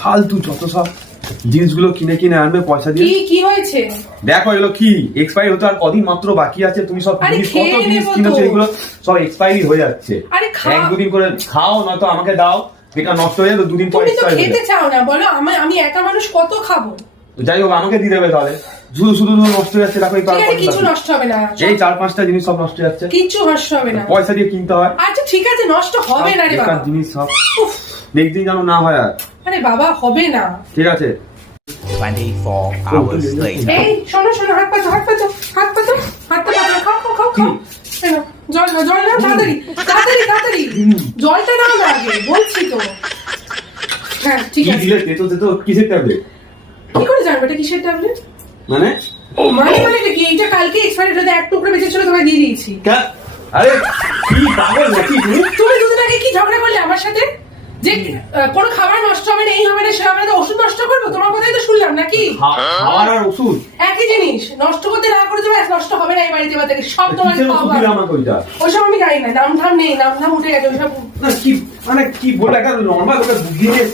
ফালতু যত সব জিনিসগুলো কিনে কিনে আনবে পয়সা দিয়ে। কি হয়েছে দেখো এগুলো কি এক্সপায়ারি হতে আর কদিন মাত্র বাকি আছে, তুমি সব আরে জিনিস কত খেয়ে জিনিস নেবো কিনেছো তো। এগুলো সব এক্সপায়ারি হয়ে যাচ্ছে। আরে এক দুদিন করে খাও, নয়তো আমাকে দাও, বেকার নষ্ট হয়ে যাবে, দুদিন পর তুমি তো এক্সপায়ারি হয়ে খেতে যাবে। চাও না বলো, আমি একা মানুষ কত খাবো? যাই হোক আমাকে দিয়ে দেবে তাহলে। শুধু শুধু নষ্ট হয়ে যাচ্ছে, দেখো এই ঠিক আছে, কিছু নষ্ট হবে না, এই 4-5টা জিনিস সব নষ্ট হয়ে যাচ্ছে, কিচ্ছু নষ্ট হবে না। পয়সা দিয়ে কিনতে হয়। আচ্ছা ঠিক আছে, নষ্ট হবে না রে বাবা। বেকার জিনিস সব, উফ, নেক্সট দিন যেন না হয় আর। আরে বাবা হবে না। ঠিক আছে 24 hours later. এই শোনো শোনো, হাত পাতো হাত পাতো হাত পাতো হাত পাতো, খাও খাও খাও খাও। এই নাও, জল না তাড়াতাড়ি তাড়াতাড়ি তাড়াতাড়ি জলটা নাও না আগে, বলছি তো। হ্যাঁ ঠিক কি আছে। দিলে তেতো কিসের ট্যাবলেট? কি করে জানবে এটা কিসের ট্যাবলেট? মানে মানে এটা কি? এটা কালকে এক্সপায়ারি ডেট, এক টুকরো বেঁচে ছিল, তোমায় দিয়ে দিয়েছি। আরে কি পাগল নাকি তুমি? তুমি দুদিন আগে কি ঝগড়া করলে আমার সাথে যে কোনো খাবার নষ্ট হবে না, এই হবে না, সে হবে না, ওষুধ নষ্ট করবো? তোমার কথাই তো শুনলাম নাকি? খাবার আর ওষুধ একই জিনিস, নষ্ট করতে না করে যাবে, নষ্ট হবে না এই বাড়িতে বা থেকে সব তোমার কিসের ওষুধ দিলে আমাকে ওইটা? ওইসব আমি জানি না, নাম ধাম নেই, নাম ধাম উঠে গেছে ওইসব। না কি মানে কি বলে একটা নর্মাল ওটা বুদ্ধি নিয়ে